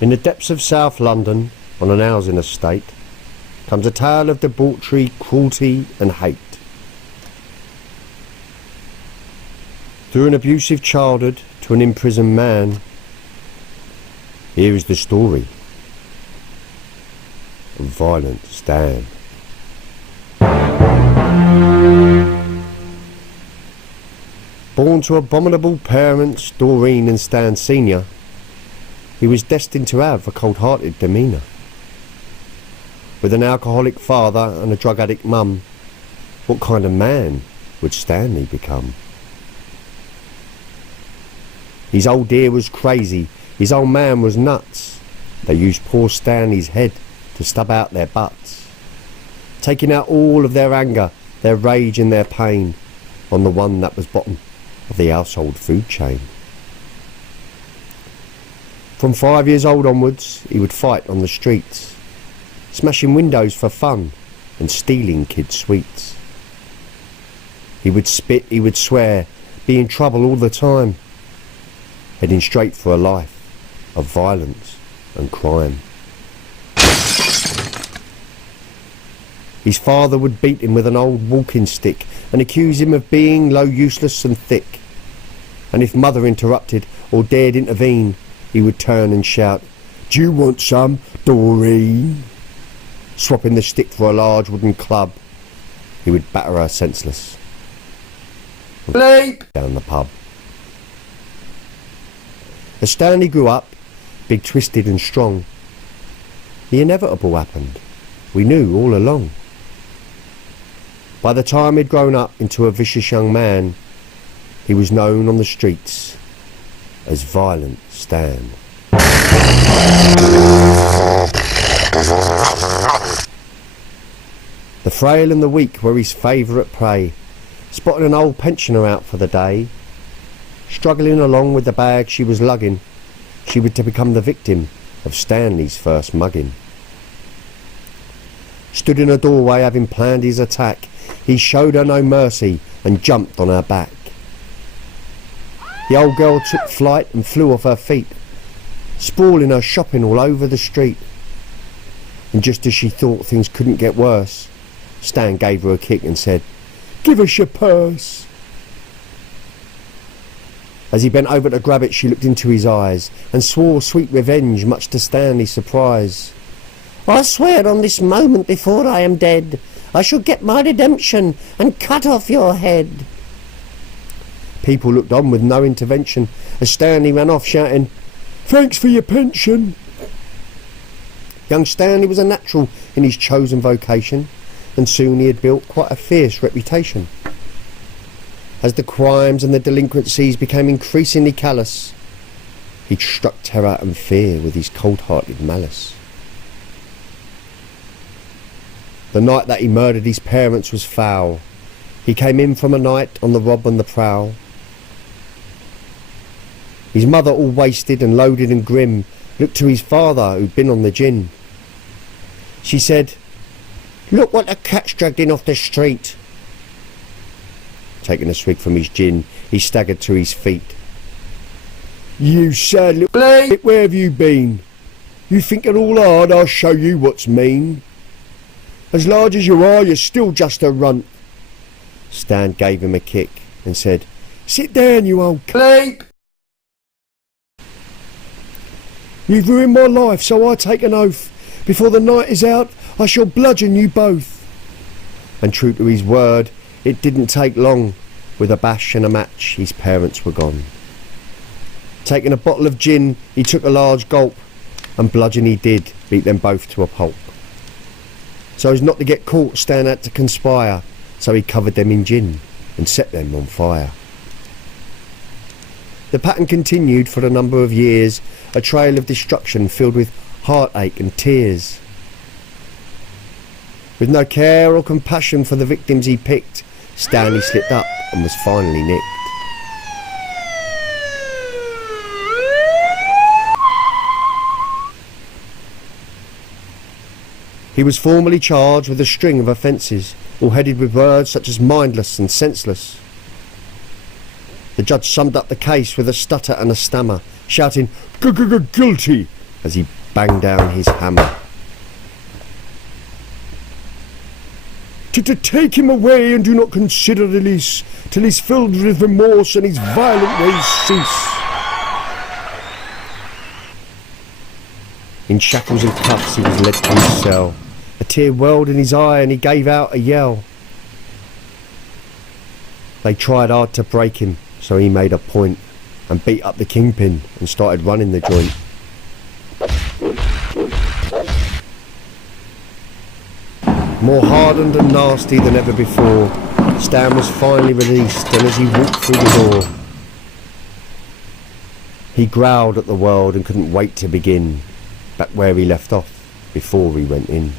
In the depths of South London, on an housing estate, comes a tale of debauchery, cruelty and hate. Through an abusive childhood to an imprisoned man, here is the story of Violent Stan. Born to abominable parents, Doreen and Stan Sr., he was destined to have a cold-hearted demeanour. With an alcoholic father and a drug addict mum, what kind of man would Stanley become? His old dear was crazy, his old man was nuts. They used poor Stanley's head to stub out their butts, taking out all of their anger, their rage and their pain on the one that was bottom of the household food chain. From 5 years old onwards, he would fight on the streets, smashing windows for fun and stealing kids' sweets. He would spit, he would swear, be in trouble all the time, heading straight for a life of violence and crime. His father would beat him with an old walking stick and accuse him of being low, useless and thick. And if mother interrupted or dared intervene, he would turn and shout, "Do you want some, Doreen?" Swapping the stick for a large wooden club, he would batter her senseless Bleep! down the pub. As Stanley grew up, big, twisted and strong, the inevitable happened. We knew all along. By the time he'd grown up into a vicious young man, he was known on the streets as Violent Stan. The frail and the weak were his favourite prey, spotting an old pensioner out for the day. Struggling along with the bag she was lugging, she would to become the victim of Stanley's first mugging. Stood in a doorway having planned his attack, he showed her no mercy and jumped on her back. The old girl took flight and flew off her feet, sprawling her shopping all over the street. And just as she thought things couldn't get worse, Stan gave her a kick and said, "Give us your purse." As he bent over to grab it, she looked into his eyes and swore sweet revenge, much to Stanley's surprise. "I swear on this moment before I am dead, I shall get my redemption and cut off your head." People looked on with no intervention as Stanley ran off shouting, "Thanks for your pension." Young Stanley was a natural in his chosen vocation, and soon he had built quite a fierce reputation. As the crimes and the delinquencies became increasingly callous, he struck terror and fear with his cold-hearted malice. The night that he murdered his parents was foul. He came in from a night on the rob and the prowl. His mother, all wasted and loaded and grim, looked to his father who'd been on the gin. She said, "Look what the cat's dragged in off the street." Taking a swig from his gin, he staggered to his feet. "You sad little bleep, where have you been? You think it all hard, I'll show you what's mean. As large as you are, you're still just a runt." Stan gave him a kick and said, "Sit down, you old Bleep! You've ruined my life, so I take an oath. Before the night is out, I shall bludgeon you both." And true to his word, it didn't take long. With a bash and a match, his parents were gone. Taking a bottle of gin, he took a large gulp, and bludgeon he did, beat them both to a pulp. So as not to get caught, Stan had to conspire, so he covered them in gin and set them on fire. The pattern continued for a number of years, a trail of destruction filled with heartache and tears. With no care or compassion for the victims he picked, Stanley slipped up and was finally nicked. He was formally charged with a string of offences, all headed with words such as mindless and senseless. The judge summed up the case with a stutter and a stammer, shouting, "Guilty, as he banged down his hammer. To take him away and do not consider release, till he's filled with remorse and his violent ways cease. In shackles and cuffs he was led to his cell. A tear welled in his eye and he gave out a yell. They tried hard to break him, so he made a point and beat up the kingpin and started running the joint. More hardened and nasty than ever before, Stan was finally released, and as he walked through the door, he growled at the world and couldn't wait to begin back where he left off before he went in.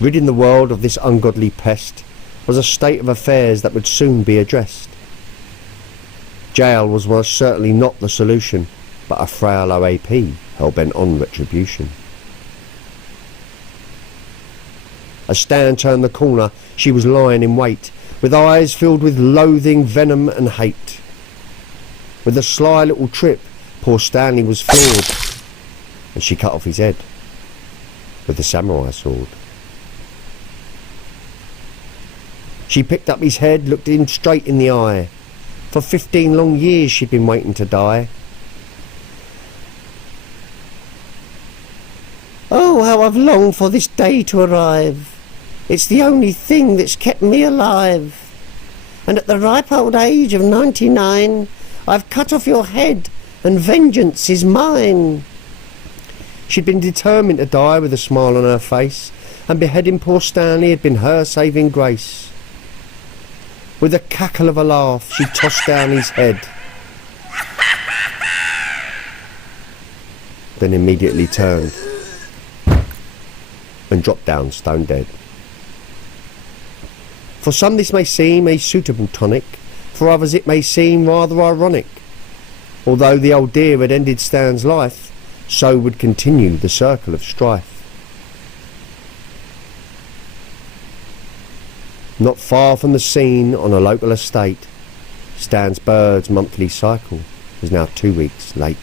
Ridding the world of this ungodly pest was a state of affairs that would soon be addressed. Jail was most certainly not the solution, but a frail OAP hell-bent on retribution. As Stan turned the corner, she was lying in wait, with eyes filled with loathing, venom and hate. With a sly little trip, poor Stanley was floored, and she cut off his head with the samurai sword. She picked up his head, looked him straight in the eye. For 15 long years she'd been waiting to die. Oh, how I've longed for this day to arrive. It's the only thing that's kept me alive. And at the ripe old age of 99, I've cut off your head and vengeance is mine. She'd been determined to die with a smile on her face, and beheading poor Stanley had been her saving grace. With a cackle of a laugh, she tossed down his head, then immediately turned and dropped down stone dead. For some this may seem a suitable tonic, for others it may seem rather ironic. Although the old dear had ended Stan's life, so would continue the circle of strife. Not far from the scene on a local estate, Stan's bird's monthly cycle is now 2 weeks late.